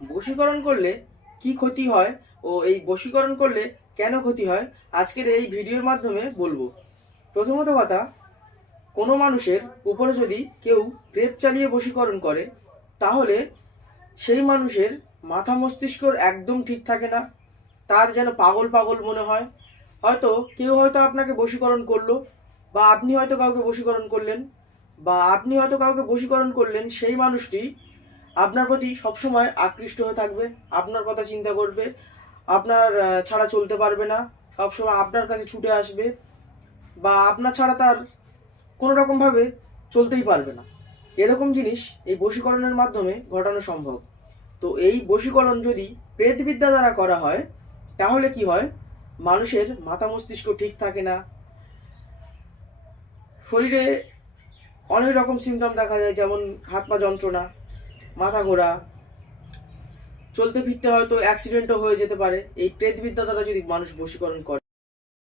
বশীকরণ করলে কি ক্ষতি হয় ও এই বশীকরণ করলে কেন ক্ষতি হয় আজকের এই ভিডিওর মাধ্যমে বলবো। প্রথমত কথা, কোনো মানুষের উপরে যদি কেউ প্রেত চালিয়ে বশীকরণ করে তাহলে সেই মানুষের মাথা মস্তিষ্ক একদম ঠিক থাকে না, তার যেন পাগল পাগল মনে হয়। কেউ হয়তো আপনাকে বশীকরণ করলো, বা আপনি হয়তো কাউকে বশীকরণ করলেন, সেই মানুষটি আপনার প্রতি সবসময় আকৃষ্ট হয়ে থাকবে, আপনার কথা চিন্তা করবে, আপনার ছাড়া চলতে পারবে না, সবসময় আপনার কাছে ছুটে আসবে, বা আপনার ছাড়া তার কোনো রকমভাবে চলতেই পারবে না। এরকম জিনিস এই বশীকরণের মাধ্যমে ঘটানো সম্ভব। তো এই বশীকরণ যদি প্রেতবিদ্যা দ্বারা করা হয় তাহলে কি হয়, মানুষের মাথা মস্তিষ্ক ঠিক থাকে না, শরীরে অনেক রকম সিমটম দেখা যায়, যেমন হাত পা যন্ত্রণা, মাথা ঘোরা, চলতে ফিরতে হয়তো অ্যাক্সিডেন্টও হয়ে যেতে পারে এই প্রেতবিদ্যা দ্বারা যদি মানুষ বশীকরণ করে।